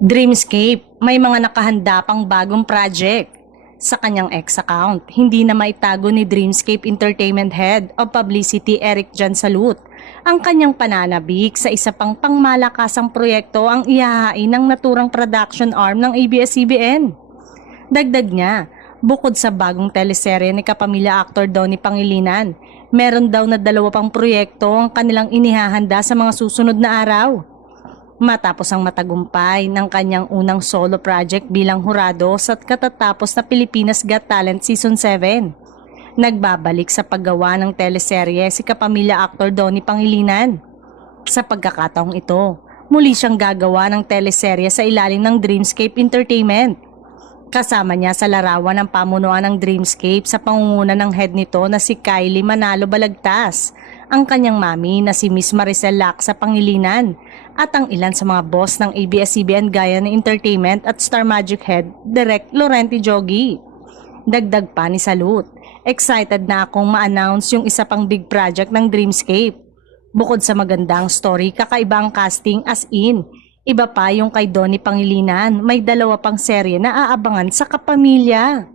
Dreamscape, may mga nakahanda pang bagong project. Sa kanyang X account, hindi na maitago ni Dreamscape Entertainment Head of Publicity Eric Jan Salud ang kanyang pananabik sa isa pang pangmalakasang proyekto ang ihahain ng naturang production arm ng ABS-CBN. Dagdag niya, bukod sa bagong teleserye ni kapamilya aktor Donnie Pangilinan, meron daw na 2 pang proyekto ang kanilang inihahanda sa mga susunod na araw. Matapos ang matagumpay ng kanyang unang solo project bilang hurado sa katatapos na Pilipinas Got Talent Season 7. Nagbabalik sa paggawa ng teleserye si kapamilya aktor Donnie Pangilinan. Sa pagkakataong ito, muli siyang gagawa ng teleserye sa ilalim ng Dreamscape Entertainment. Kasama niya sa larawan ng pamunuan ng Dreamscape sa pangunguna ng head nito na si Kylie Manalo Balagtas, ang kanyang mami na si Miss Maricel Laksa Pangilinan at ang ilan sa mga boss ng ABS-CBN gaya ng Entertainment at Star Magic Head, Direk Laurenti Jogi. Dagdag pa ni Salud, excited na akong ma-announce yung isa pang big project ng Dreamscape. Bukod sa magandang story, kakaibang casting as in. Iba pa yung kay Donnie Pangilinan, may 2 pang serye na aabangan sa kapamilya.